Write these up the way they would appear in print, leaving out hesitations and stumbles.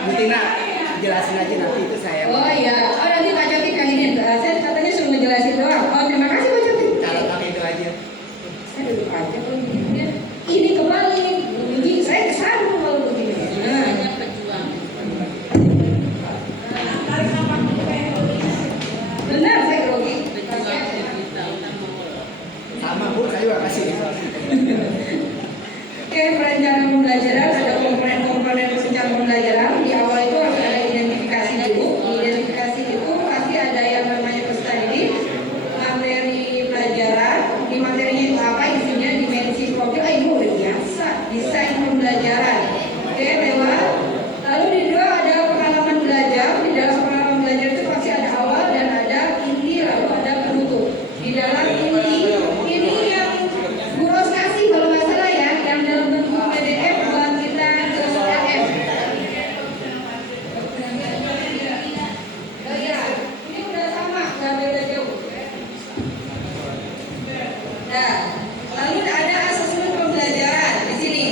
Bu Tina jelasin aja nanti itu saya. Oh iya, oh nanti Pak Coki kali ini saya katanya suruh ngejelasin doang. Oh terima kasih Pak Coki. Kalau kami itu aja. Saya duduk aja kalau begini. Ini kebalik, begini saya kesana kalau begini. Nah, benar saya grogi. Sama Bu, saya juga kasih. Oke, perencanaan pembelajaran ada komponen-komponen perencanaan pembelajaran. Di awal itu harus ada identifikasi dulu. Di identifikasi itu pasti ada yang namanya peserta didik, materi pelajaran. Di materinya itu apa isinya, dimensi profil. Ini udah biasa. Desain pembelajaran. Oke, lewat. Lalu di dua ada pengalaman belajar. Di dalam pengalaman belajar itu pasti ada awal dan ada inti, lalu ada penutup. Di dalam inti ini yang Bu Ros kasih kalau nggak salah ya, yang dalam bentuk PDF buat kita ke LM. Oh iya, ini udah sama, nggak beda jauh. Nah, lalu ada asesmen pembelajaran di sini.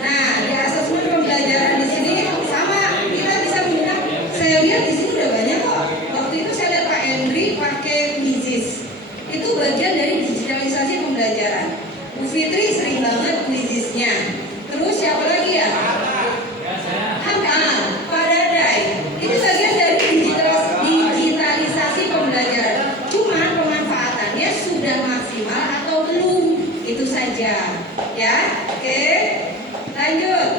Nah, di asesmen pembelajaran di sini sama, kita bisa menggunakan. Saya lihat di sini udah banyak kok. Waktu itu saya lihat Pak Henry pakai Quizizz. Itu bagian dari digitalisasi pembelajaran. Bu Fitri sering banget Quizizz-nya. Terus siapa lagi ya? Pak Dadai. Itu bagian dari digitalisasi pembelajaran. Cuma pemanfaatannya sudah maksimal atau belum? Itu saja. Ya, oke. Lanjut.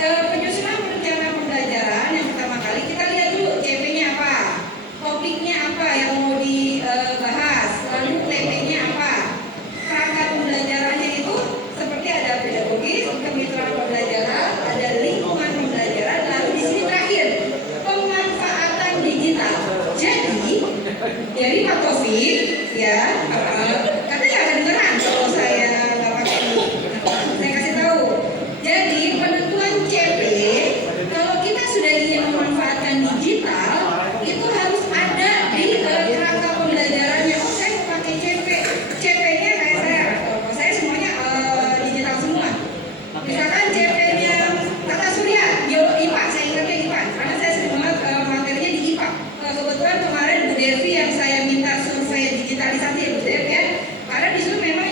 Penyusunan perencanaan pembelajaran yang pertama kali kita lihat dulu CP-nya apa, topiknya apa yang mau dibahas, lalu TP-nya apa. Kerangka pembelajarannya itu seperti ada pedagogis, kemitraan pembelajaran, ada lingkungan pembelajaran, lalu di sini terakhir pemanfaatan digital. Jadi Pak Taufik ya, katanya ada dengeran kalau saya nggak pakai ini. Saya kasih tahu. Jadi penentuan CP, kalau kita sudah ingin memanfaatkan digital, itu harus ada di kerangka pembelajarannya. Oh saya mau pakai CP, CP-nya kayak saya semuanya digital semua. Misalkan CP-nya Tata Surya, IPA, saya ingatnya IPA, karena saya sering banget materinya di IPA. Kebetulan kemarin Bu Devi yang saya minta survei digitalisasi ya Bu Devi ya, karena di situ memang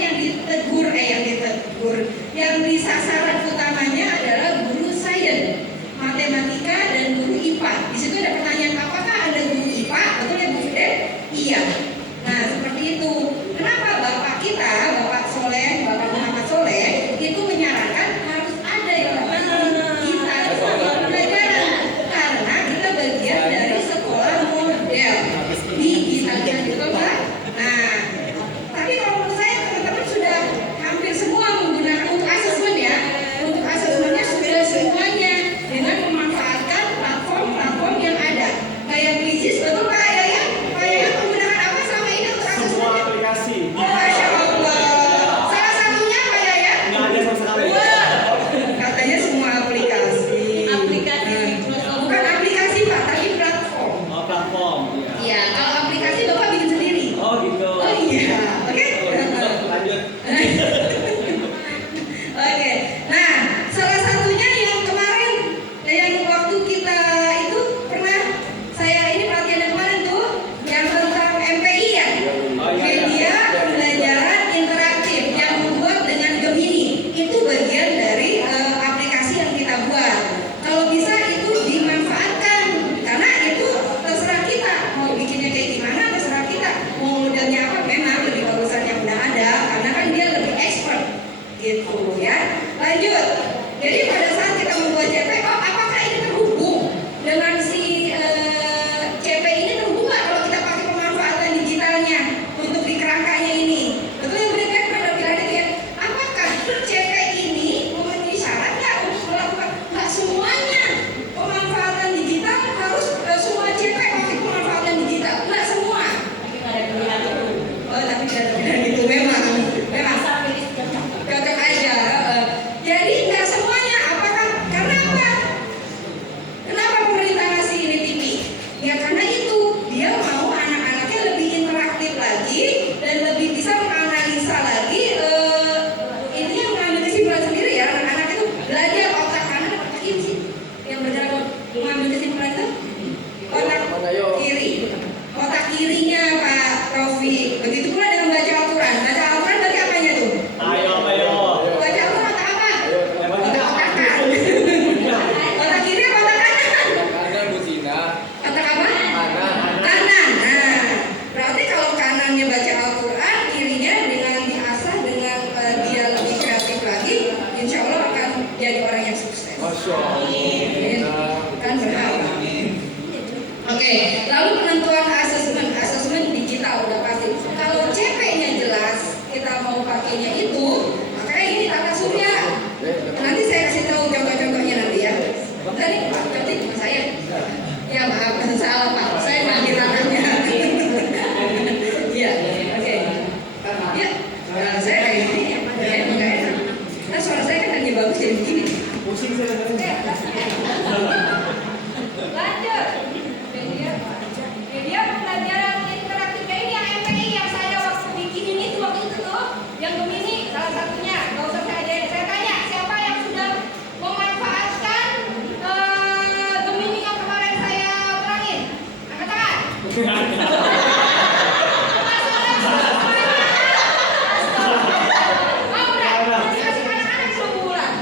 yang disasaran utamanya adalah guru sains, matematika dan guru IPA. Di situ ada pertanyaan apakah ada guru IPA, betul ya Bu Devi? Iya. Nah seperti itu. Kenapa Bapak kita, Bapak Soleh, Bapak Muhammad Soleh itu menyarankan harus ada yang namanya digitalisasi pembelajaran, karena kita bagian dari sekolah model digitalisasi, betul Pak? Nah, tapi kalau menurut saya teman-teman sudah hampir semua menggunakan untuk asesmen ya. Untuk asesmennya sudah semuanya dengan memanfaatkan platform-platform yang ada. Kayak Quizizz, betul Pak Yaya? Pak Yaya menggunakan apa selama ini untuk asesmennya? Semua aplikasi. Oh, Masya Allah. Salah satunya Pak Yaya? Nggak ada sama sekali. Wah, katanya semua aplikasi. Bukan aplikasi Pak, tapi platform. Oh, platform. Iya, kalau aplikasi Bapak bikin sendiri. Oh gitu. Oh iya, oke. Lanjut. Oke, nah salah satunya yang kemarin yang waktu kita itu pernah saya ini pelatihan yang kemarin tuh yang tentang MPI ya, media pembelajaran interaktif yang dibuat dengan Gemini, itu bagian dari aplikasi yang kita buat. Kalau bisa itu dimanfaatkan karena itu terserah kita mau bikinnya kayak gimana, terserah kita mau modelnya apa. Memang lebih bagusan yang udah ada karena kan dia lebih expert gitu ya. Lanjut. Jadi pada saat kita membuat CP, oh apakah ini terhubung dengan si CP ini terhubung nggak kalau kita pakai pemanfaatan digitalnya untuk di kerangkanya ini? Betul ya Bu Devi? Pernah bilang ya, apakah CP ini memenuhi syarat nggak untuk melakukan? Nggak semuanya pemanfaatan digital harus semua CP pakai pemanfaatan digital, nggak semua. Oh tapi tidak itu memang cocok aja. Jadi nggak semuanya. Apakah karena apa? Kan berharap. Oke, lalu penentuan asesmen digital udah pasti. Kalau CP-nya jelas, kita mau pakainya itu, makanya ini tata surya. Nanti saya kasih tahu contoh-contohnya nanti ya. Tadi Pak Cotik sama saya. Ya maaf, salah Pak. Saya manggil tangannya. Iya, oke. Ya, saya kayak gini. Ya, enggak enak. Nah, suara saya kan lagi bagus jadi begini. Pusing saya. Lanjut. Media pembelajaran interaktifnya ini yang MPI yang saya waktu bikinin itu waktu itu tuh, yang Gemini salah satunya. Gak usah saya ajarin. Saya tanya siapa yang sudah memanfaatkan Gemini yang kemarin saya terangin. Angkat tangan. Mau nggak? Kasih anak-anak sebulan.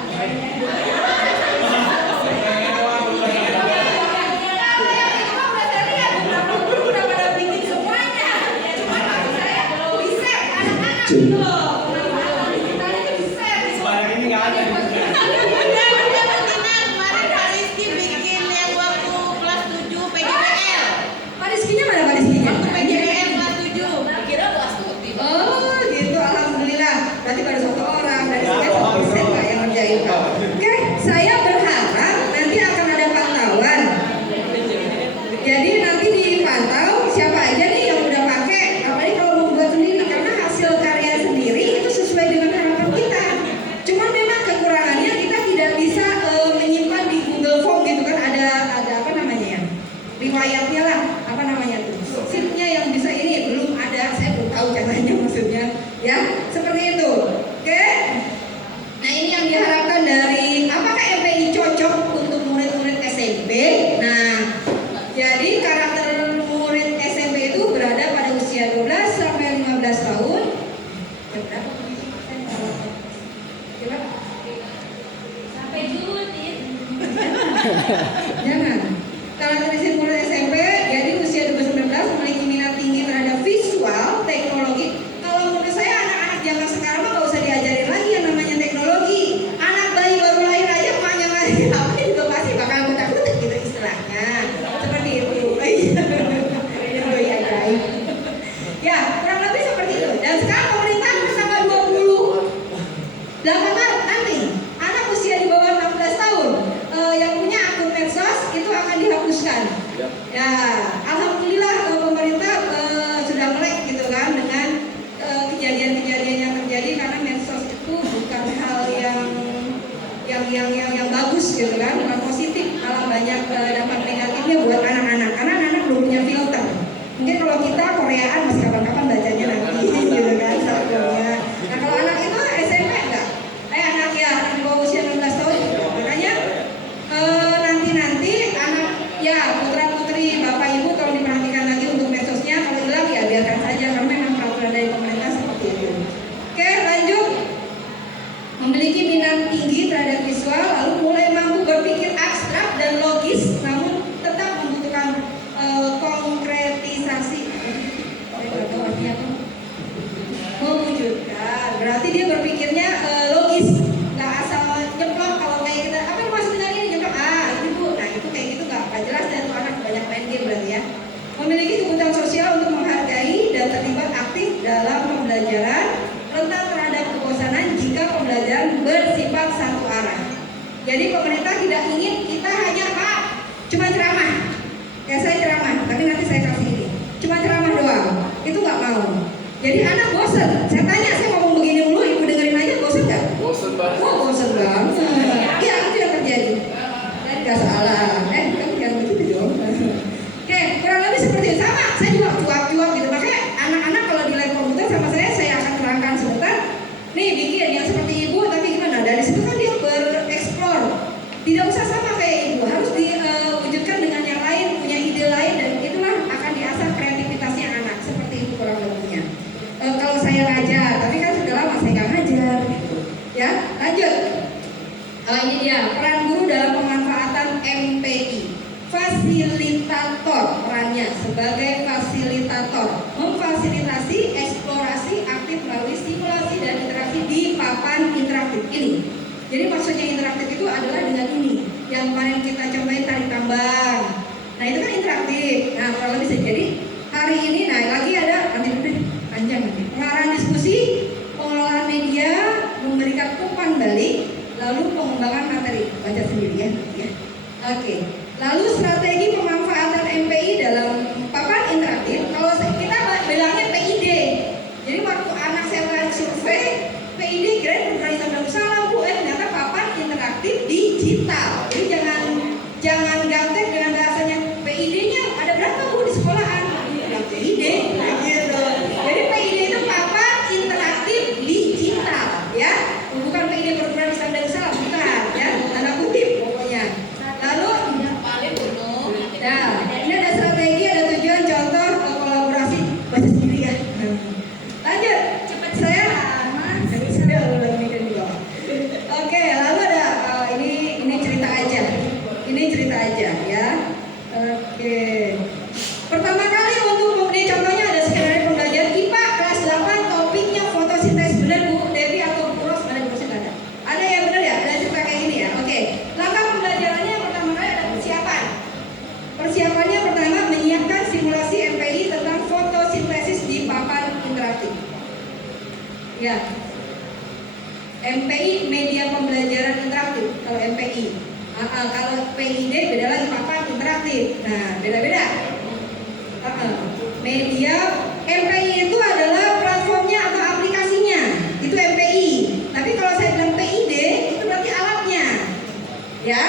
Sebanyak ini nggak ada. Pak Rizkinya mana Pak Rizkinya? Oh gitu, alhamdulillah. Berarti baru satu orang dari sekian 1% Pak yang ngerjain Pak. Oke, saya berharap nanti akan ada pantauan. Jadi nanti dipantau siapa aja nih yang udah pakai. Apalagi kalau membuat sendiri, karena hasil karya sendiri itu sesuai dengan harapan kita. Cuman memang kekurangannya kita tidak bisa menyimpan di Google Form gitu kan, ada apa namanya ya? Riwayatnya lah, apa namanya tuh? Sheet-nya yang bisa ini belum ada, saya belum tahu caranya maksudnya. Ya, seperti itu. Oke. Nah, ini yang diharapkan dari apakah MPI cocok untuk murid-murid SMP? Nah, jadi karakter murid SMP itu berada pada usia 12 sampai 15 tahun. Ya, berapa? Coba. Sampai Judit. Jangan. Karakteristik murid SMP, jadi usia 12-19 memiliki minat tinggi terhadap visual, teknologi. Kalau menurut saya anak-anak zaman sekarang mah gak usah diajarin lagi yang namanya teknologi. Anak bayi baru lahir aja emaknya ngasih apa juga pasti bakal kutak-kutak gitu istilahnya. Seperti itu. Ini bayi ajaib. Ya, kurang lebih seperti itu. Dan sekarang pemerintah tanggal 28 Maret nanti anak usia di bawah 16 tahun yang punya akun medsos itu akan dihapuskan. Ya, alhamdulillah pemerintah sudah melek gitu kan dengan kejadian-kejadian yang terjadi, karena medsos itu bukan hal yang bagus gitu kan, bukan positif, malah banyak dampak negatifnya buat anak-anak. Karena anak-anak belum punya filter. Mungkin kalau kita Koreaan masih kapan-kapan bacanya nanti gitu kan sakunya. Nah, kalau anak itu SMP enggak? Anak di bawah usia 16 tahun. Makanya nanti anak ya putra-putri Bapak Ibu kalau diperhatikan lagi untuk medsosnya, kalau hilang ya biarkan saja karena memang peraturan dari pemerintah seperti itu. Oke, lanjut. Memiliki minat tinggi terhadap visual, lalu mulai mampu berpikir abstrak dan logis, namun tetap membutuhkan konkretisasi. Mewujudkan, berarti dia berpikirnya logis, nggak asal nyeplok. Kalau kayak kita, apa yang maksud dengan ini nyeplok? Itu bu, nah itu kayak gitu nggak jelas, dan tuh anak banyak main game berarti ya. Memiliki kebutuhan sosial untuk menghargai dan terlibat aktif dalam pembelajaran, rentan terhadap kebosanan jika pembelajaran bersifat satu arah. Jadi pemerintah tidak ingin kita hanya cuma ceramah. Ya saya ceramah, tapi nanti saya kasih ini. Cuma ceramah doang, itu nggak mau. Jadi anak bosen. Saya tanya, saya ngomong begini dulu, ibu dengerin aja, bosen nggak? Bosen banget. Oh bosen banget. Iya itu yang terjadi. Dan nggak salah. Kamu jangan begitu dong. Oke, kurang lebih seperti itu. Sama, saya juga cuap-cuap gitu. Makanya anak-anak kalau di lab komputer sama saya akan terangkan sebentar. Nih bikin yang seperti ibu, tapi gimana? Dari situ kan dia bereksplor. Tidak usah sama kayak ibu, harus diwujudkan dengan yang lain, punya ide lain, dan itulah akan diasah kreativitasnya anak. Seperti itu kurang lebihnya. Kalau saya ngajar, tapi kan sudah lama saya nggak ngajar, gitu. Ya, lanjut. Ini dia peran guru dalam pemanfaatan MPI. Fasilitator, perannya sebagai fasilitator, memfasilitasi eksplorasi aktif melalui simulasi dan interaksi di papan interaktif ini. Jadi maksudnya interaktif itu adalah dengan ini. yang kemarin kita cobain tarik tambang. Nah itu kan interaktif. Nah kalau bisa jadi hari ini, nah lagi ada nanti panjang nanti. Pengarahan diskusi, pengelolaan media, memberikan umpan balik, lalu pengembangan materi. Baca sendiri ya. Oke. Lalu strategi pemanfaatan MPI dalam papan interaktif. Kalau kita bilangnya PID. Jadi waktu anak saya survei PID kira Pemerintah Darussalam Bu, ternyata papan interaktif digital. Jadi jangan gaptek dengan bahasanya PID-nya ada berapa Bu di sekolahan? Ya, PID gitu. Jadi PID itu papan interaktif digital ya. Bukan PID Perguruan Islam Darussalam, bukan ya. Tanda kutip pokoknya. Lalu nah, ini ada strategi, ada tujuan, contoh, kolaborasi, baca sendiri ya. Lanjut, cepat saya. Oke, lalu ada ini cerita aja. Ini cerita aja ya. Oke. Pertama kali untuk ini contohnya ada skenario pembelajaran IPA kelas 8 topiknya fotosintesis, benar Bu Devi atau Bu Ros? Mana Bu Ros ada? Ada yang benar ya? Ada cerita kayak gini ya. Oke. Langkah pembelajarannya yang pertama kali ada persiapan. Persiapannya pertama menyiapkan simulasi MPI tentang fotosintesis di papan interaktif. Ya. MPI media pembelajaran interaktif kalau MPI. Kalau PID beda lagi papan interaktif. Nah, beda-beda. Media MPI itu adalah platformnya atau aplikasinya. Itu MPI. Tapi kalau saya bilang PID itu berarti alatnya. Ya.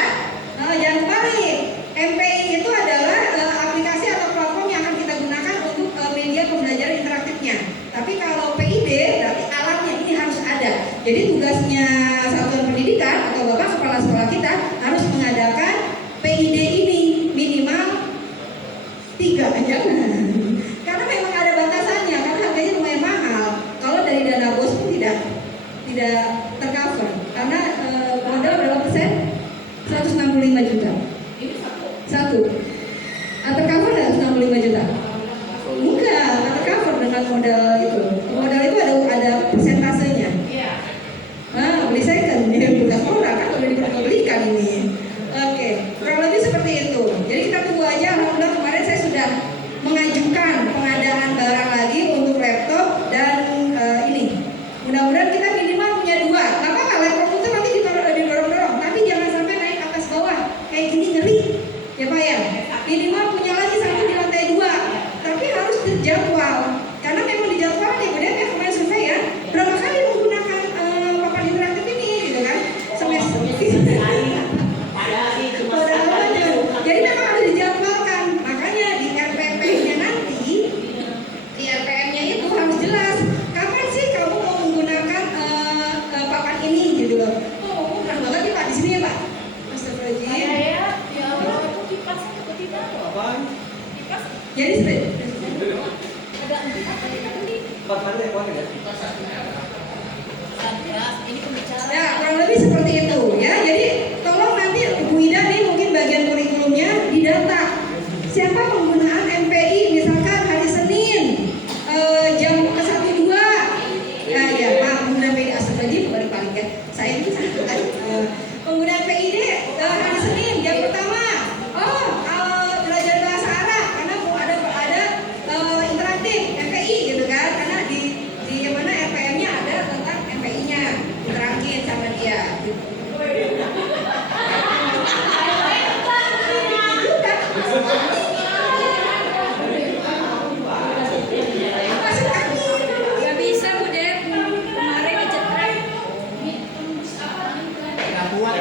Jangan kebalik. MPI itu adalah aplikasi atau platform yang akan kita gunakan untuk media pembelajaran interaktifnya. Tapi kalau PID berarti alatnya ini harus ada. Jadi tugasnya satuan pendidikan atau bapak kepala sekolah kita harus mengadakan PID ini minimal 3 jangan. Karena memang ada batasannya, karena harganya lumayan mahal. Kalau dari dana bos pun tidak tercover. Karena modal berapa persen? 165 juta. Satu. Tercover nggak 165 juta? Enggak, tercover dengan modal itu. Modal itu ada persentasenya. Beli second, bukan murah kan udah diperjualbelikan ini. Oke, kurang lebih seperti itu. Jadi kita tunggu aja. Alhamdulillah kemarin saya sudah mengajukan pengadaan barang lagi untuk laptop dan ini. Mudah-mudahan kita minimal punya 2. Gak apa-apa, laptop itu nanti didorong-dorong, tapi jangan sampai naik atas bawah. Kayak gini ngeri, ya Pak ya. Minimal punya lagi 1 di lantai 2, tapi harus terjadwal. Karena memang dijadwalkan ya, kemudian yang kemarin survei ya, berapa kali menggunakan papan interaktif ini, gitu kan? Semester. Jadi memang harus dijadwalkan. Makanya di RPP-nya nanti, di RPM-nya itu harus jelas. Kapan sih kamu mau menggunakan papan ini, gitu loh? Oh, murah banget nih Pak di sini ya Pak. Astagfirullahaladzim. Jadi ada 4 tadi kan beli. 4 hari ya, ya? Ini pembicara. ya kurang lebih seperti itu ya. Jadi tolong nanti Bu Ida nih mungkin bagian kurikulumnya didata. Siapa penggunaan MPI misalkan hari Senin jam ke-1-2. Ya Pak, penggunaan MPI astagfirullahaladzim baru paling ya. Saya itu penggunaan PID hari Senin jam pertama. Belajar bahasa Arab karena mau ada interaktif MPI gitu kan. Karena di yang mana RPM-nya ada tentang MPI-nya. Diterangin sama dia. Gak bisa Bu Dep, kemarin dicetrek. Nggak kuat.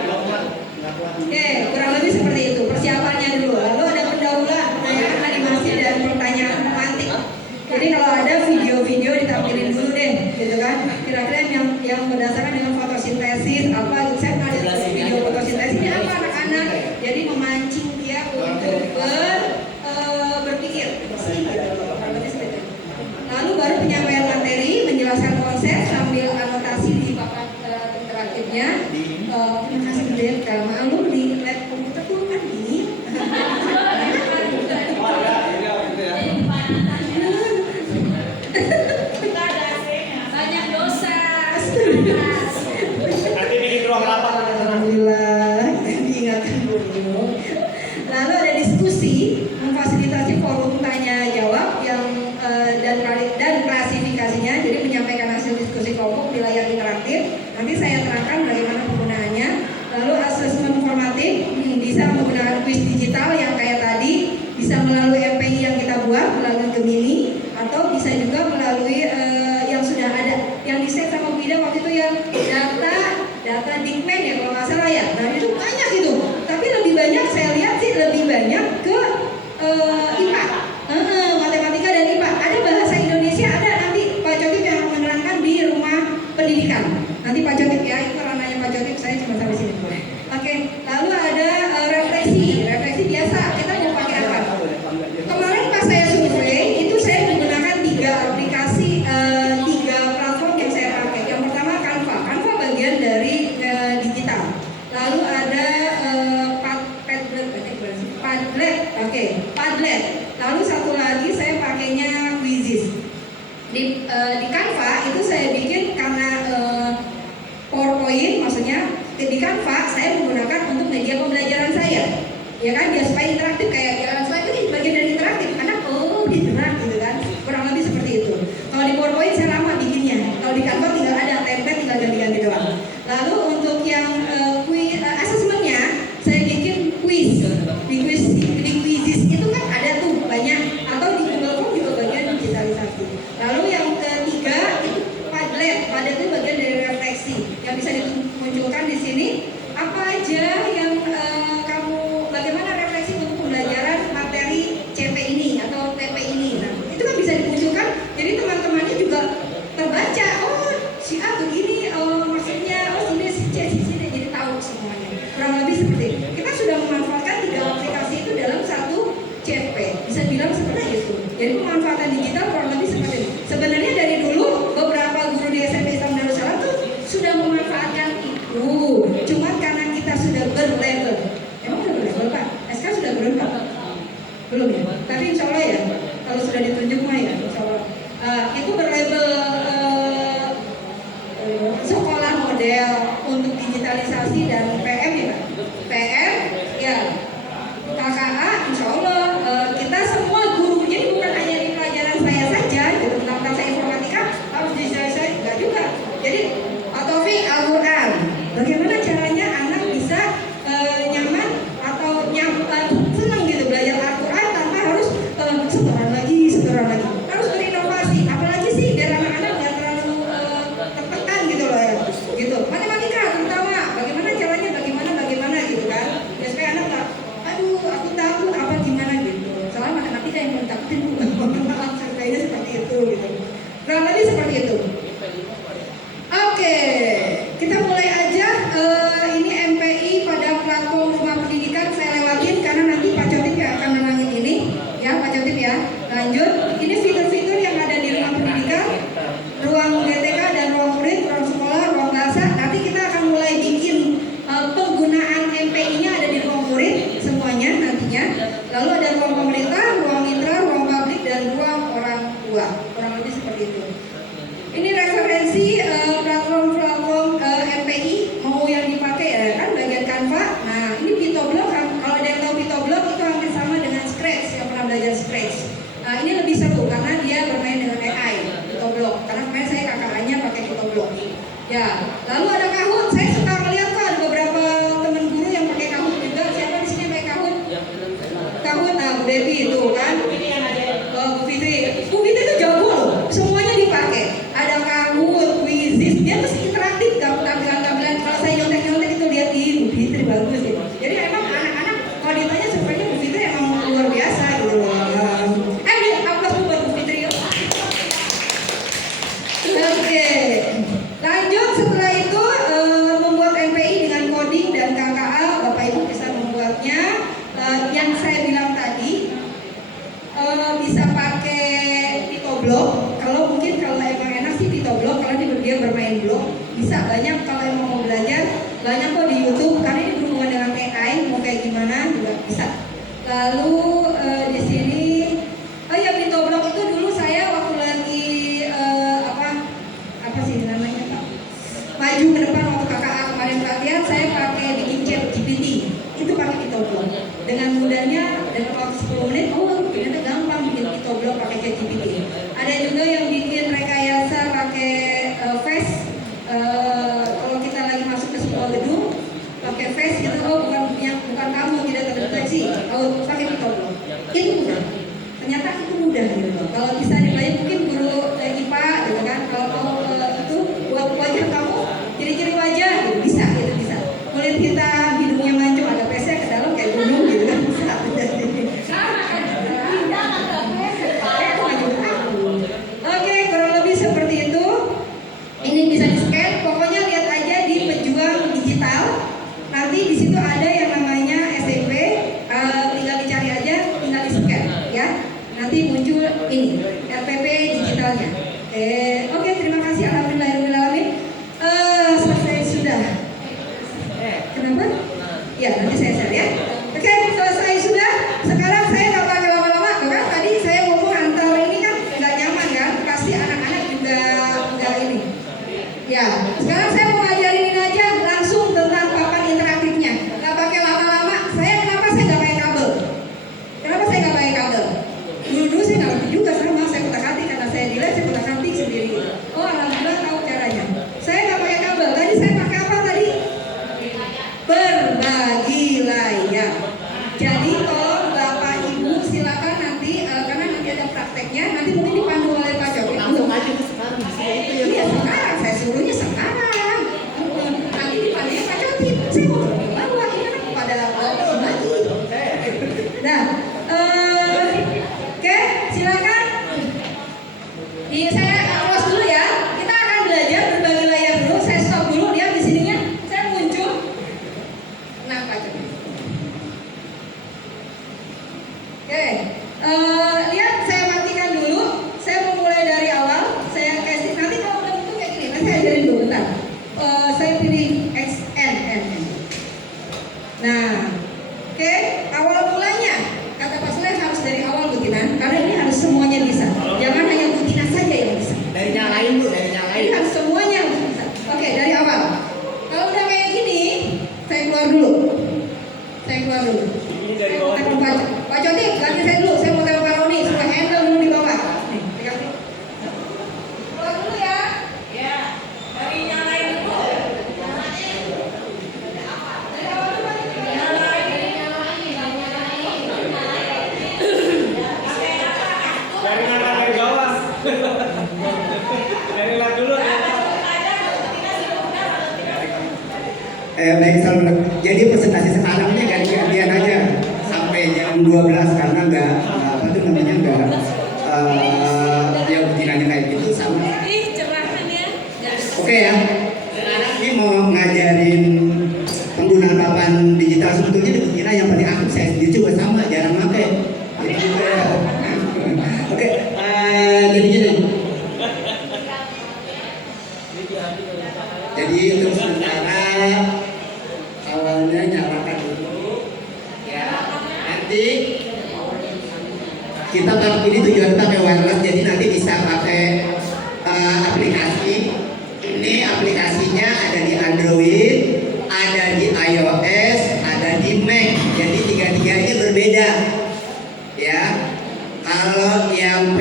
Oke, kurang lebih seperti itu persiapannya dulu. Lalu ada pendahuluan, penanyaan animasi dan pertanyaan pemantik. Jadi kalau ada video-video ditampilin dulu deh, gitu kan? Kira-kira yang berdasarkan dengan fotosintesis apa? Saya ada video fotosintesis ini apa anak-anak? Jadi memancing dia untuk berpikir. Lalu baru penyampaian materi, menjelaskan konsep sambil anotasi di papan interaktifnya. Terima kasih Bu Dep. Kalau malu di lab komputer tuh kan gini. Banyak dosa. Nanti bikin ruang rapat. Alhamdulillah diingatkan Bu Gemini, atau bisa juga melalui yang sudah ada, yang di set sama Bu Ida waktu itu yang data Bigman ya kalau nggak salah ya. Nah itu banyak itu, tapi lebih banyak saya lihat sih lebih banyak ke IPA, matematika dan IPA. Ada bahasa Indonesia, ada nanti Pak Cotip yang menerangkan di rumah pendidikan. Nanti Pak Cotip ya, itu ranahnya Pak Cotip, saya cuma sampai sini dulu. Oke, lalu ada refleksi biasa. Kita mau pakai apa? Kemarin pas saya survei itu saya menggunakan 3 aplikasi, 3 platform yang saya pakai. Yang pertama Canva bagian dari digital. Lalu ada Padlet. Lalu satu lagi saya pakainya Quizizz. Di Canva itu saya bikin karena PowerPoint, maksudnya di Canva saya menggunakan untuk media pembelajaran saya. Ya kan, biar supaya interaktif, kayak jalan slide itu bagian dari interaktif. Anak digerak gitu kan, kurang lebih seperti itu. Kalau di PowerPoint saya lama bikinnya. Kalau di Canva tinggal ada template, tinggal ganti-ganti doang. Lalu untuk yang asesmennya saya bikin quiz. Di Quizizz itu kan ada tuh banyak, atau di Google Form juga bagian digitalisasi. Lalu yang ketiga itu Padlet itu bagian dari refleksi yang bisa dimunculkan di sini. Apa aja yang bagaimana refleksi untuk pembelajaran materi CP ini atau TP ini. Nah, itu kan bisa dimunculkan, jadi teman-temannya juga terbaca. Oh, si A begini, maksudnya, sini si C, sini, jadi tahu semuanya. Kurang lebih seperti itu. Kita sudah memanfaatkan 3 aplikasi itu dalam satu CP. Bisa bilang seperti itu. Jadi pemanfaatan digital kurang lebih seperti itu. Sebenarnya dari dulu beberapa guru di SMP Islam Darussalam tuh sudah memanfaatkan itu. Cuman karena kita sudah berlevel. Emang sudah berlevel Pak? SK sudah berlevel? Belum ya? Tapi insya Allah ya, kalau sudah ditunjuk mah ya insya Allah. Itu berlabel sekolah model untuk digitalisasi dan PM ya Pak? PM ya, KKA insya Allah kita semua guru, jadi bukan hanya di pelajaran saya saja gitu, tentang saya informatika harus digitalisasi, enggak juga. Jadi Pak Taufik Al-Quran, bagaimana caranya anak bisa nyaman atau senang gitu belajar Al-Quran tanpa harus setoran lagi, harus berinovasi. Apalagi sih biar anak-anak nggak terlalu tertekan gitu loh ya, gitu. Matematika terutama, bagaimana caranya, bagaimana gitu kan, ya supaya anak nggak, aduh aku takut apa gimana gitu. Soalnya matematika yang mau takutin kayaknya seperti itu gitu. Kurang lebih seperti itu. Oke, kita mulai aja. Ini MPI pada platform rumah pendidikan saya lewatin karena nanti Pak Cotip yang akan menangin ini, ya Pak Cotip ya. Lanjut, ini fitur-fitur yang ada di rumah pendidikan, ruang GTK dan ruang murid, ruang sekolah, ruang bahasa. Nanti kita akan mulai bikin penggunaan MPI-nya ada di ruang murid semuanya nantinya. Lalu ada ruang pemerintah, ruang mitra, ruang publik dan ruang orang tua. Kurang lebih seperti itu. Ini referensi platform MPI mau yang dipakai ya kan, bagian Canva. Nah ini PitoBlock, kalau ada yang tahu PitoBlock itu hampir sama dengan Scratch, yang pernah belajar Scratch. Nah ini lebih seru karena dia bermain dengan AI, PitoBlock. Karena kemarin saya KKA-nya pakai PitoBlock. Ya, lalu ada Kahoot. Saya suka melihat kok ada beberapa teman guru yang pakai Kahoot juga. Siapa di sini yang pakai Kahoot? Kahoot, nah Bu Devi itu kan. Bu Fitri itu jago loh. Semuanya dipakai. Ada Kahoot, Quizizz, dia masih interaktif. Tampilan-tampilan kalau saya nyontek-nyontek itu lihat di Bu Fitri bagus gitu. Jadi emang anak-anak kalau ditanya surveinya Bu Fitri emang luar biasa gitu. Di upload buat Bu Fitri yuk. Oke. Lanjut setelah itu membuat MPI dengan coding dan KKA, Bapak Ibu bisa membuatnya. Yang saya bilang tadi bisa pakai PitoBlock. Kalau emang enak sih PitoBlock karena dia bermain blok. Bisa banyak kalau emang mau belajar, banyak kok di YouTube karena ini berhubungan dengan AI, mau kayak gimana juga bisa. Lalu di sini PitoBlock itu dulu saya waktu lagi apa sih namanya Pak? Maju ke depan waktu KKA kemarin pelatihan, saya pakai bikin chat GPT. Itu pakai PitoBlock. Dengan mudahnya dalam waktu 10 menit, ternyata gampang bikin PitoBlock pakai chat GPT. Ada juga yang bikin rekayasa pakai Face. Kalau kita lagi masuk ke sebuah gedung, pakai Face gitu, bukan kamu tidak terdeteksi. Pakai PitoBlock. Itu mudah. ternyata itu mudah gitu loh. Kalau bisa dipelajari mungkin guru IPA gitu kan. Kalau itu buat wajah kamu, ciri-ciri wajah gitu, bisa gitu bisa. Kulit kita hidungnya mancung ada pesek ke dalam kayak gunung gitu kan bisa. Sama kan? Tidak ada pesek, Pak. Oke, kurang lebih seperti itu. Ini bisa di-scan. Pokoknya lihat aja di Pejuang Digital. Nanti di situ ada yang namanya SMP. Tinggal dicari aja, tinggal di-scan ya. Nanti muncul ini RPP digitalnya. Oke, terima kasih. Alhamdulillahirobbilalamin. Selesai sudah. Kenapa? Ya, nanti saya share ya. Oke, selesai sudah. Sekarang saya nggak pakai lama-lama, tuh kan? Tadi saya ngomong antar ini kan nggak nyaman kan? Pasti anak-anak juga nggak ini. Ya, sekarang saya mau ngajarin ini aja langsung tentang papan interaktifnya. Nggak pakai lama-lama. Kenapa saya nggak pakai kabel? Kenapa saya nggak pakai kabel? Dulu saya nggak ngerti juga sama. Saya kutak-atik karena saya di les, saya kutak-atik sendiri. Oh, alhamdulillah tahu caranya. Saya nggak pakai kabel. Tadi saya pakai apa tadi? Berbagi layar. Jadi tolong Bapak Ibu silakan nanti karena nanti ada prakteknya, nanti mungkin dipandu oleh Pak Coki. Langsung aja tuh sekarang bisa itu ya. Iya sekarang, saya suruhnya sekarang. Nanti dipandunya Pak Coki. Saya mau bawa gimana kepada lagi. Nah, oke silakan. Iya saya close dulu ya. Kita akan belajar berbagi layar dulu. Saya stop dulu lihat di sininya. Saya muncul. Nah, Pak Coki. Oke, lihat saya matikan dulu. Saya mau mulai dari awal. Saya kasih nanti kalau udah itu kayak gini. Nanti saya ajarin dulu bentar. Saya pilih XN. Nah, oke, awal mulanya kata Pak Sule harus dari awal butinan karena ini harus semuanya bisa. Jangan hanya butinan saja yang bisa. Dari nyalain tuh, dari nyalain. Ini harus semuanya harus bisa. Oke, dari awal. Kalau udah kayak gini, saya keluar dulu. Ini dari bawah. Telepon Pak Jody, ganti saya dulu. Saya mau telepon Pak Roni supaya handle dulu di bawah. Nih, pegang dulu. Keluar dulu ya. Ya, dari nyalain dulu. Dari awal dulu Pak Jody. Dari mana dari bawah? Dari lab dulu. Baik, jadi presentasi sekarangnya gantian aja sampai jam 12 karena nggak apa tuh namanya nggak ya rutinannya kayak gitu sama. Ih, cerahan ya. Oke ya, sekarang ini mau ngajarin penggunaan papan digital. Sebetulnya di betina yang paling aktif saya sendiri juga sama, jarang pakai. Jadi juga ya. Oke, jadi gini. Jadi untuk sementara awalnya nyalakan dulu, ya. Nanti kita ini tujuan pakai wireless, jadi nanti bisa pakai aplikasi. Ini aplikasinya ada di Android, ada di iOS, ada di Mac. Jadi tiga-tiganya berbeda, ya. Kalau yang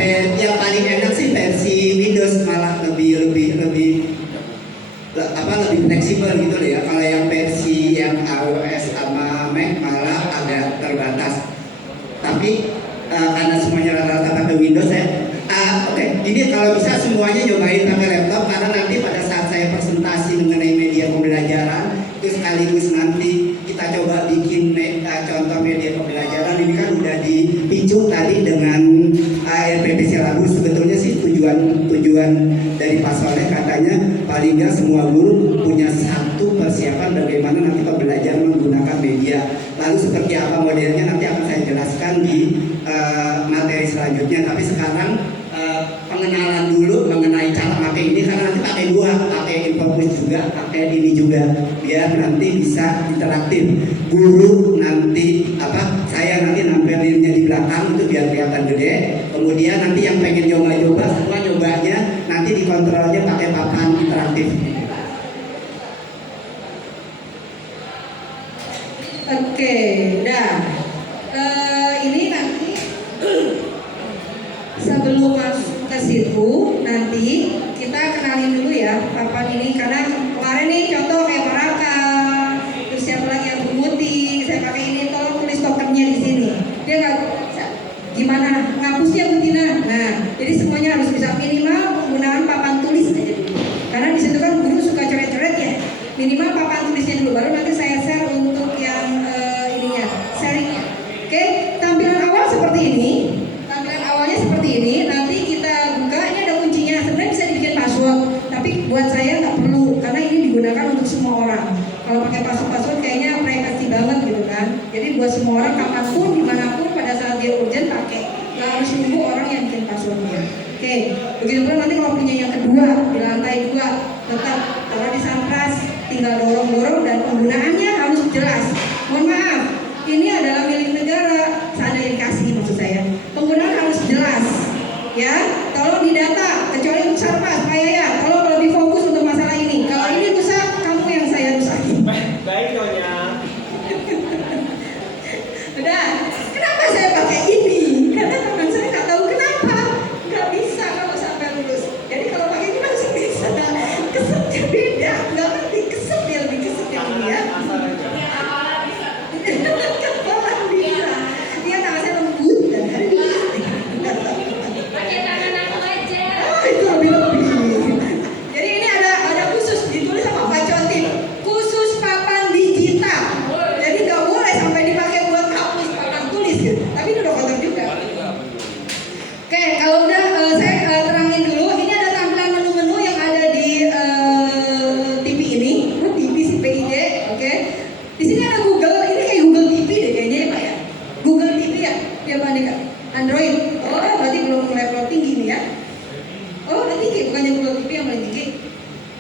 paling enak sih versi Windows, malah lebih fleksibel gitu loh ya. Kalau yang versi yang iOS sama Mac malah agak terbatas. Tapi karena semuanya rata-rata pakai Windows ya. Oke, ini kalau bisa semuanya nyobain pakai laptop karena nanti pada saat saya presentasi mengenai media pembelajaran itu sekaligus nanti kita coba bikin contoh media pembelajaran. Ini kan udah dipicu tadi dengan RPP Silabus. Sebetulnya sih tujuan dari Pak Soleh katanya paling nggak semua guru punya satu persiapan bagaimana nanti pembelajaran menggunakan media. Lalu seperti apa modelnya nanti akan saya jelaskan di materi selanjutnya. Tapi sekarang pengenalan dulu mengenai cara pakai ini karena nanti pakai dua, pakai Infocus juga, pakai ini juga biar nanti bisa interaktif. Guru nanti saya nanti nampilinnya di belakang itu biar kelihatan gede. Kemudian nanti yang pengen coba-coba semua nyobanya nanti dikontrolnya pakai papan interaktif. Oke, nah ini nanti sebelum masuk ke situ nanti kita kenalin dulu ya papan ini karena kemarin nih contoh kayak Maraka, terus siapa lagi yang Bumuti, saya pakai ini tolong tulis tokennya di sini. Dia nggak gimana ngaku Jadi semuanya harus bisa minimal penggunaan papan tulis aja dulu. Karena di situ kan guru suka coret-coret ya. Minimal papan tulisnya dulu, baru nanti saya share untuk yang ininya, sharingnya. Oke, tampilan awal seperti ini. Tampilan awalnya seperti ini. Nanti kita buka, ini ada kuncinya. Sebenarnya bisa dibikin password, tapi buat saya nggak perlu karena ini digunakan untuk semua orang. Kalau pakai password kayaknya privacy banget gitu kan. Jadi buat semua orang kapanpun, dimanapun, pada saat dia urgent pakai. Nggak harus nunggu orang yang bikin passwordnya. Oke, begitu pun nanti kalau punya yang kedua di lantai 2 tetap taruh di sandras, tinggal dorong-dorong dan penggunaannya harus jelas. Mohon maaf, ini adalah milik negara, seandainya dikasih maksud saya. Penggunaan harus jelas, ya. Tolong didata, kecuali untuk Sarpas, Pak Yaya, tolong lebih fokus untuk masalah ini. Kalau ini rusak, kamu yang saya rusakin. Baik Nyonya. Udah, kenapa saya pakai ini? Karena teman saya nggak tahu kenapa. Nggak bisa kalau sampai lulus. Jadi kalau pakai ini masih bisa. Kesetnya beda, nggak ngerti keset dia lebih keset yang ini ya. Kepalan bisa. Dia tangan saya lembut dan halus. Pakai tangan aku aja. Oh, itu lebih. Jadi ini ada khusus ditulis sama Pak Contip, khusus papan digital. Jadi nggak boleh sampai dipakai buat hapus papan tulis gitu. Tapi itu udah kotor juga. Oke, kalau udah saya terangin dulu. Ini ada tampilan menu-menu yang ada di TV ini. TV sih PIJ, oke. Di sini ada Google. Ini kayak Google TV deh kayaknya ya Pak ya. Google TV ya, dia Pak Nika. Android. Oh, berarti belum level tinggi nih ya. Oh, udah tinggi, bukannya Google TV yang paling tinggi.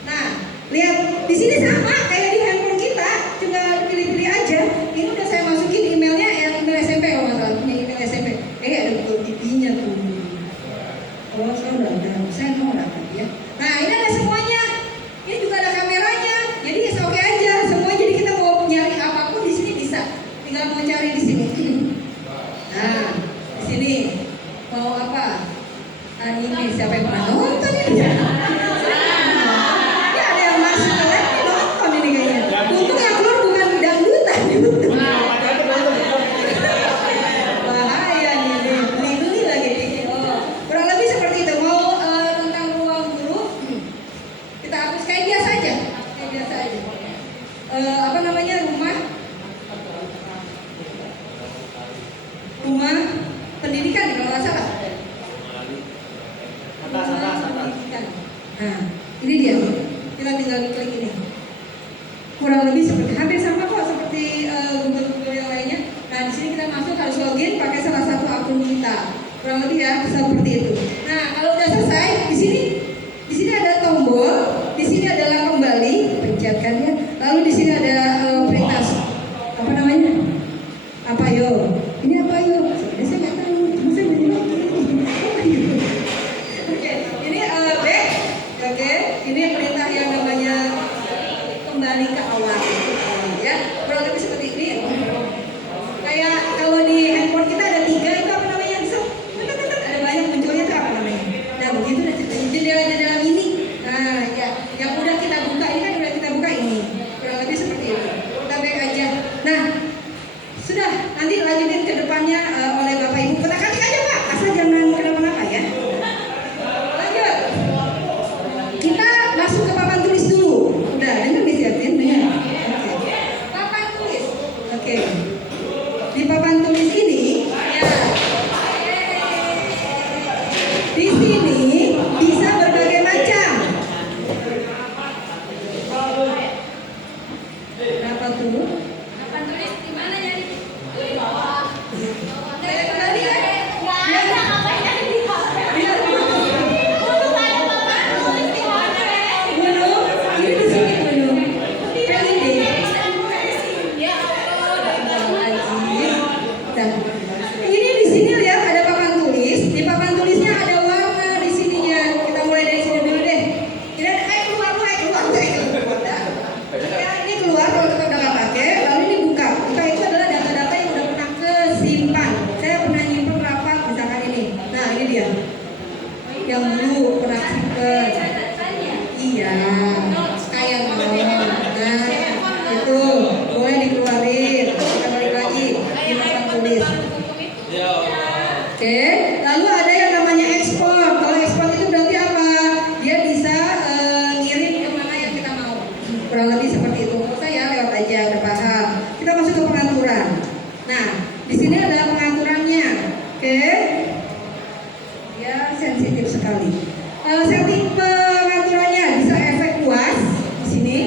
Nah, lihat di sini sama kayak di handphone kita, tinggal pilih-pilih aja. Ini udah saya masukin emailnya, yang email SMP kalau nggak salah, punya email SMP. Ada Google TV-nya tuh. Oh, saya mau dapat ya. Nah, ini ada semuanya. Ini juga ada kameranya. Jadi oke aja, semua. Jadi kita mau nyari apapun di sini bisa. Tinggal mau cari di sini. Nah, di sini mau apa? Anime siapa yang pernah nonton ini ya? Ini ada yang masuk ke live ini nonton ini kayaknya. Untung yang keluar bukan dangdutan. Bahaya nih, beli lagi. Oh, kurang lebih seperti itu. Mau tentang ruang guru, kita hapus kayak biasa aja. Kayak biasa aja. Apa namanya rumah pendidikan kalau nggak salah. Nah, ini dia. Kita tinggal klik ini. Kurang lebih seperti hampir sama kok seperti Google yang lainnya. Nah, di sini kita masuk harus login pakai salah satu akun kita. Kurang lebih ya seperti itu. Nah, kalau udah selesai, di sini ada tombol, di sini adalah kembali, pencetkan ya. Lalu di sini ada perintah. Apa namanya? Apa yo? Ini apa yo? Sebenarnya saya nggak tahu. Cuma saya menyenangkan. Oke, ini back. Oke, ini perintah yang namanya kembali ke awal. Ya, kurang lebih seperti ini. Kayak kalau di handphone kita ada 3 itu apa namanya? Ada banyak munculnya itu apa namanya? Nah, begitu udah jendela-jendela mini. Nah, ya, yang udah kita buka ini kan udah kita buka ini. Kurang lebih seperti itu. Kita back aja. Nah, sudah, nanti lanjutin ke depannya oleh Bapak Ibu. Kita kasih aja Pak, asal jangan kenapa-napa ya. Lanjut. Kita masuk ke papan tulis dulu. Udah, dengar disiapin, dengar. Oke. Papan tulis. Oke. Di papan tulis ini, ya. Di sini bisa berbagai macam. Apa tuh? Papan tulis di mana nyari? Di bawah. Tadi ya. Nggak ada, ngapain nyari di bawah? Untuk ada papan tulis di mana? Gunung, ini di sini gunung. PID. Ya Allah, Astagfirullahaladzim. Oke. Ya, sensitif sekali. Setting pengaturannya bisa efek luas di sini.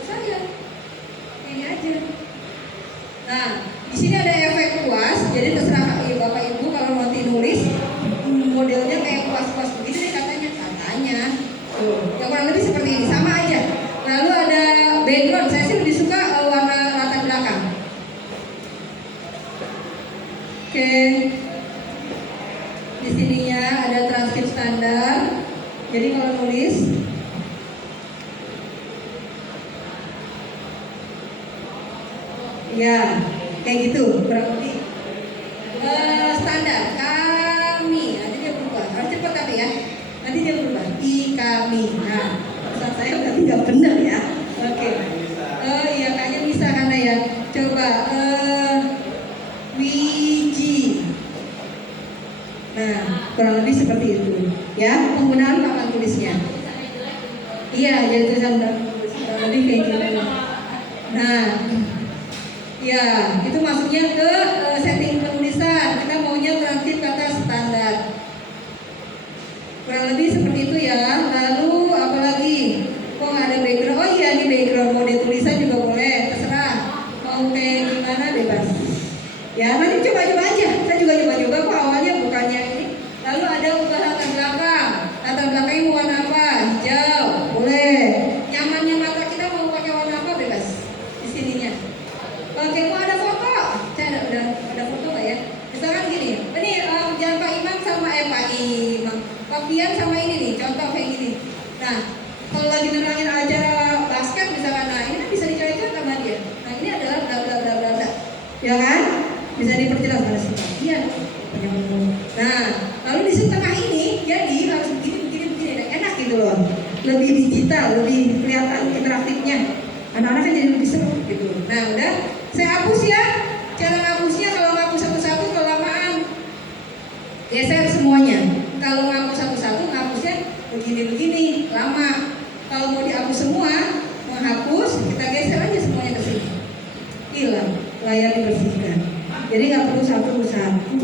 Saya ini aja. Nah, di sini ada efek luas, jadi terserah Bapak Ibu kalau nanti nulis modelnya kayak kuas-kuas begini katanya. Tuh, ya kurang lebih seperti ini, sama aja. Lalu ada background, saya sih lebih suka warna latar belakang. Oke. Di sininya ada transkrip standar. Jadi kalau nulis ya kayak gitu kurang lebih standar kami. Nanti dia berubah, harus cepat tapi ya. Nanti dia berubah kami. Nah, pesan saya berarti nggak benar ya. Oke. Iya kayaknya bisa karena ya. Coba Wiji. Nah, kurang lebih seperti itu. Ya, penggunaan papan tulisnya. Iya, jadi tulisan kurang lebih kayak gitu. Nah, ya, itu masuknya ke setting penulisan. Kita maunya transkrip kata standar. Kurang lebih seperti itu ya. Lalu apalagi? Kok nggak ada background? Oh iya, ini background mode tulisan juga boleh. Terserah. Mau kayak gimana bebas. Ya, nanti coba-coba aja. Saya juga coba-coba kok awalnya bukannya ini. Lalu ada ubah latar belakang. Latar belakangnya warna apa? Hijau. Boleh. Nyamannya mata kita mau pakai warna apa bebas. Di sininya. Oke, mau ada foto? Saya udah ada foto nggak ya? Misalkan gini, ini jangan Pak Imam sama Pak Imam, Pak Pian sama ini nih, contoh kayak gini. Nah, kalau lagi nerangin acara basket misalkan, nah ini kan bisa dicoret-coret sama dia. Nah ini adalah bla bla bla bla bla, ya kan? Bisa diperjelas mana sih? Iya. Nah, lalu di tengah ini jadi harus begini, nah, enak gitu loh. Lebih digital, lebih kelihatan interaktifnya. Anak-anak kan jadi lebih seru gitu. Nah udah, saya hapus ya. Cara ngapusnya kalau ngapus satu-satu kelamaan geser semuanya. Kalau ngapus satu-satu ngapusnya begini-begini lama. Kalau mau dihapus semua, menghapus kita geser aja semuanya ke sini. Hilang, layar dibersihkan. Jadi nggak perlu satu-satu.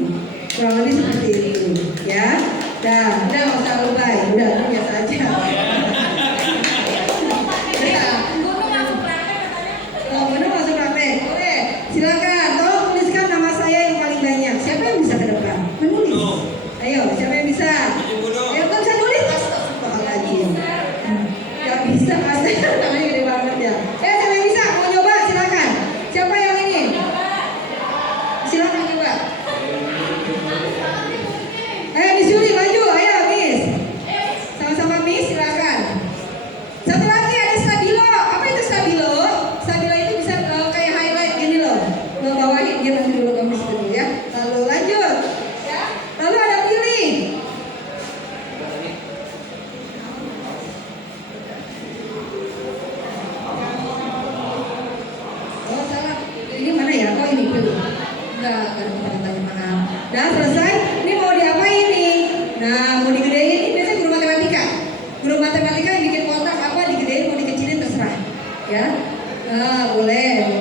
Kurang lebih seperti itu, ya. Udah nggak usah lebay, udah biasa aja. Silakan, tolong tuliskan nama saya yang paling banyak. Siapa yang bisa ke depan? Menulis. Ayo, siapa yang bisa? Ayo, kan bisa nulis. Astagfirullahaladzim. Gak bisa, astagfirullah. Namanya gede banget ya. Siapa yang bisa? Mau nyoba? Silakan. Siapa yang ini? Silakan coba. Miss Yuli maju. Ayo, Miss. Sama-sama Miss, silakan. Satu lagi ada stabilo. Apa itu stabilo? Stabilo itu bisa kayak highlight gini loh. Bawahin dia nanti dulu kamu dulu ya. Lalu lanjut. Ya. Lalu ada pilih. Oh salah. Ini mana ya? Oh ini pilih. Enggak, ada tanya maaf. Dah selesai. Ini mau diapain nih? Nah mau digedein. Ini biasanya guru matematika. Guru matematika yang bikin kotak apa digedein mau dikecilin terserah. Ya. Nah, boleh.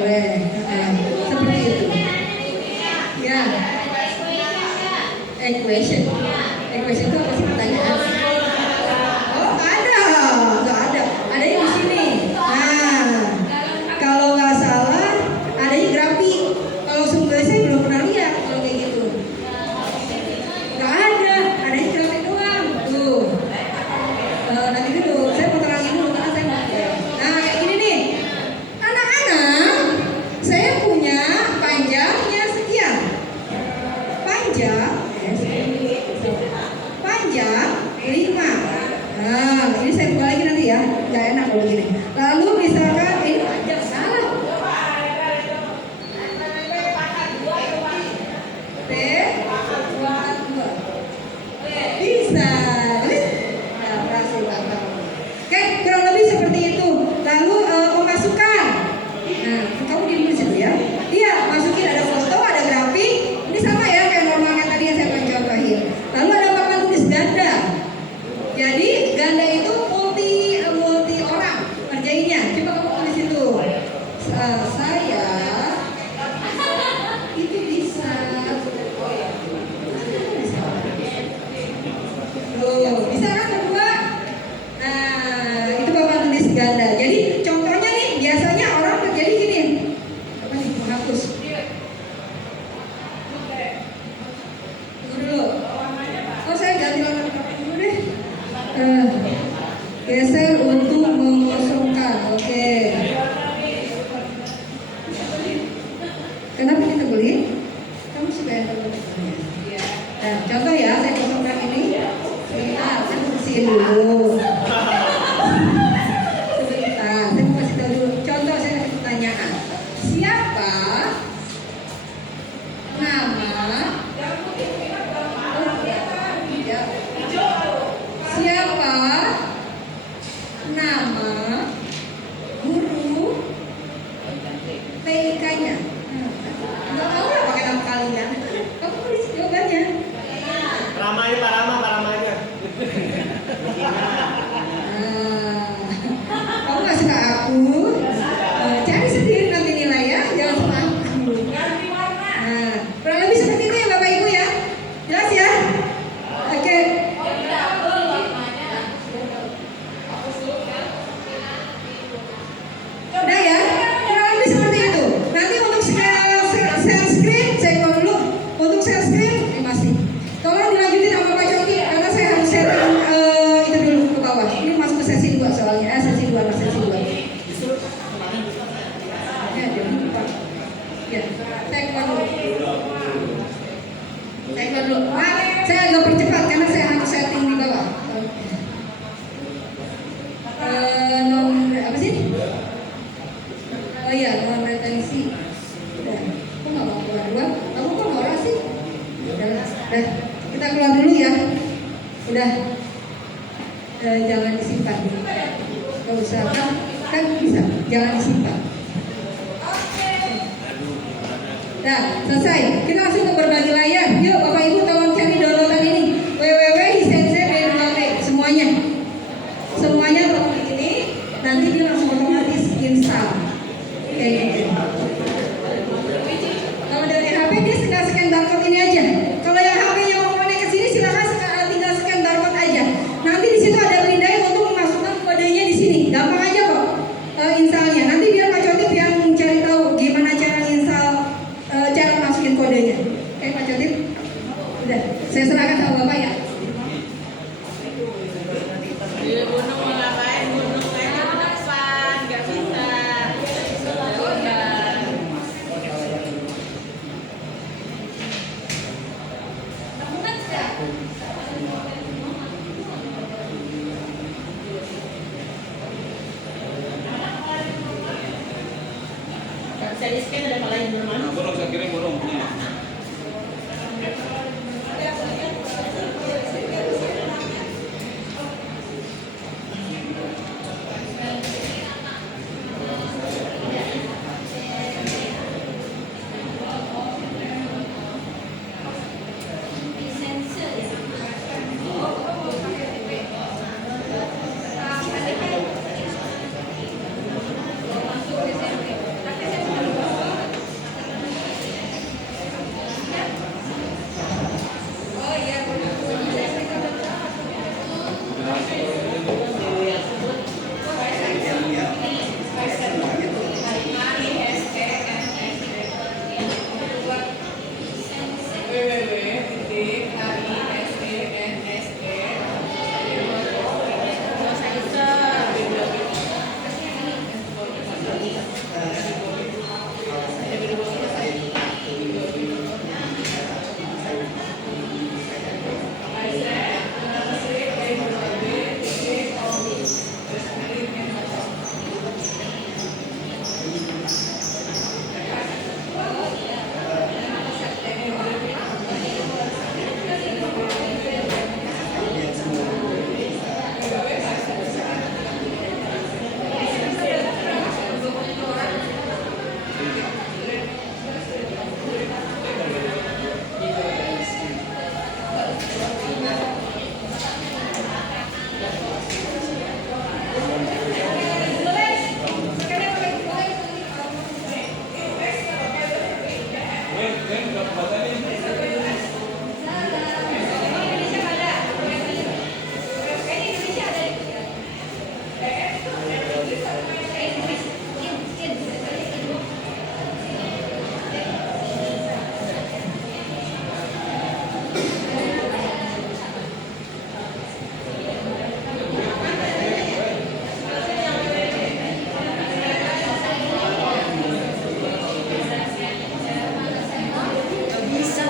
Seperti itu. Ya. Equation itu apa sih pertanyaan? Oh, nggak ada. Adanya di sini. Nah, kalau nggak salah, adanya grafik. Kalau sumber saya belum pernah lihat kalau kayak gitu. Nggak ada, adanya grafik doang. Tuh. Nanti dulu, saya mau terangin dulu karena saya mau. Nah, kayak gini nih. Anak-anak, saya punya panjangnya sekian. Panjang dulu. Maaf, saya agak percepat karena saya harus setting di bawah. Apa sih? Oh iya, non retensi. Udah, aku nggak mau keluar dulu. Kamu kok norak sih? Udah, kita keluar dulu ya. Udah, jangan disimpan. Gak usah, kan bisa. Jangan disimpan. Nah, selesai. Kita langsung ke berbagi layar. Yuk, Bapak Ibu tolong cari downloadan ini. www.hisense.b2p semuanya. Semuanya tolong di ini. Nanti dia langsung otomatis install. Kayak gitu. Kalau dari HP dia tinggal scan barcode ini aja. Kalau yang HP-nya mau connect ke sini silakan tinggal scan barcode aja. Nanti di situ ada pindai untuk memasukkan kodenya di sini. Gampang aja kok installnya. Nanti biar Pak Cotip yang cari tahu gimana cara install, cara masukin kodenya. Oke Pak Cotip. Udah, saya serahkan sama Bapak ya. Gunung mau ngapain? Gunung aja ke depan, nggak bisa. Saya di scan ada malah yang bermana? Borong saya kirim borong. Bisa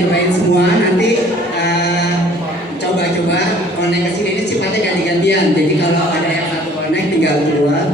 cobain semua nanti coba-coba connect ke sini. Ini sifatnya ganti-gantian. Jadi kalau ada yang satu connect tinggal keluar.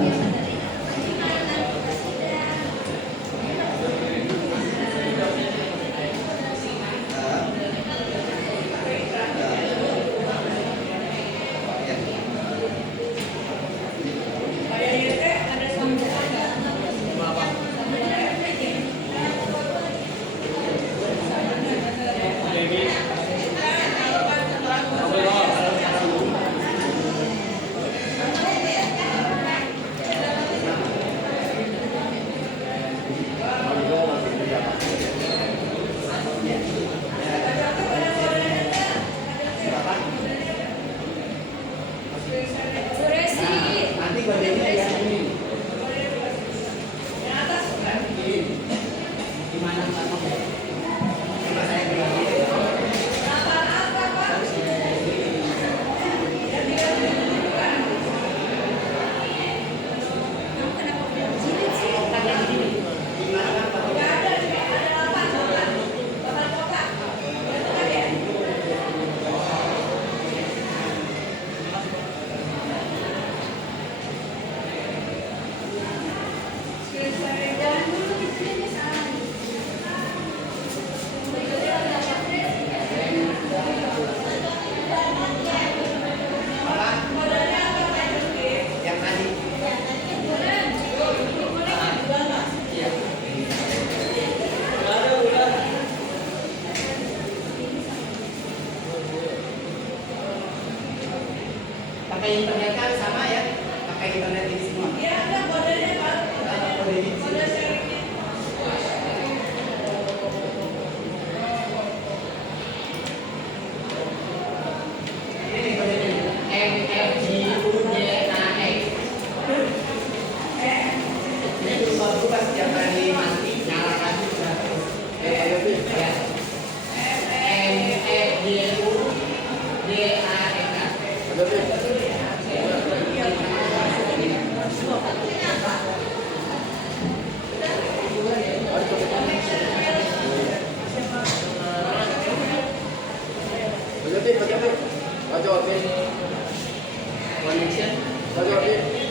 Nanti badannya ya ini. Gimana Pak? Coba saya bilang. Yang tadi. Iya. Pakai internet kan sama ya? Pakai internet ini semua. Ya, ada kodenya Pak. Kode ini di sini. Ini kodenya MFGUJAX. Ini berubah-ubah setiap kali mati nyala lagi sudah terus. Ya. MFGUJAX. Connection.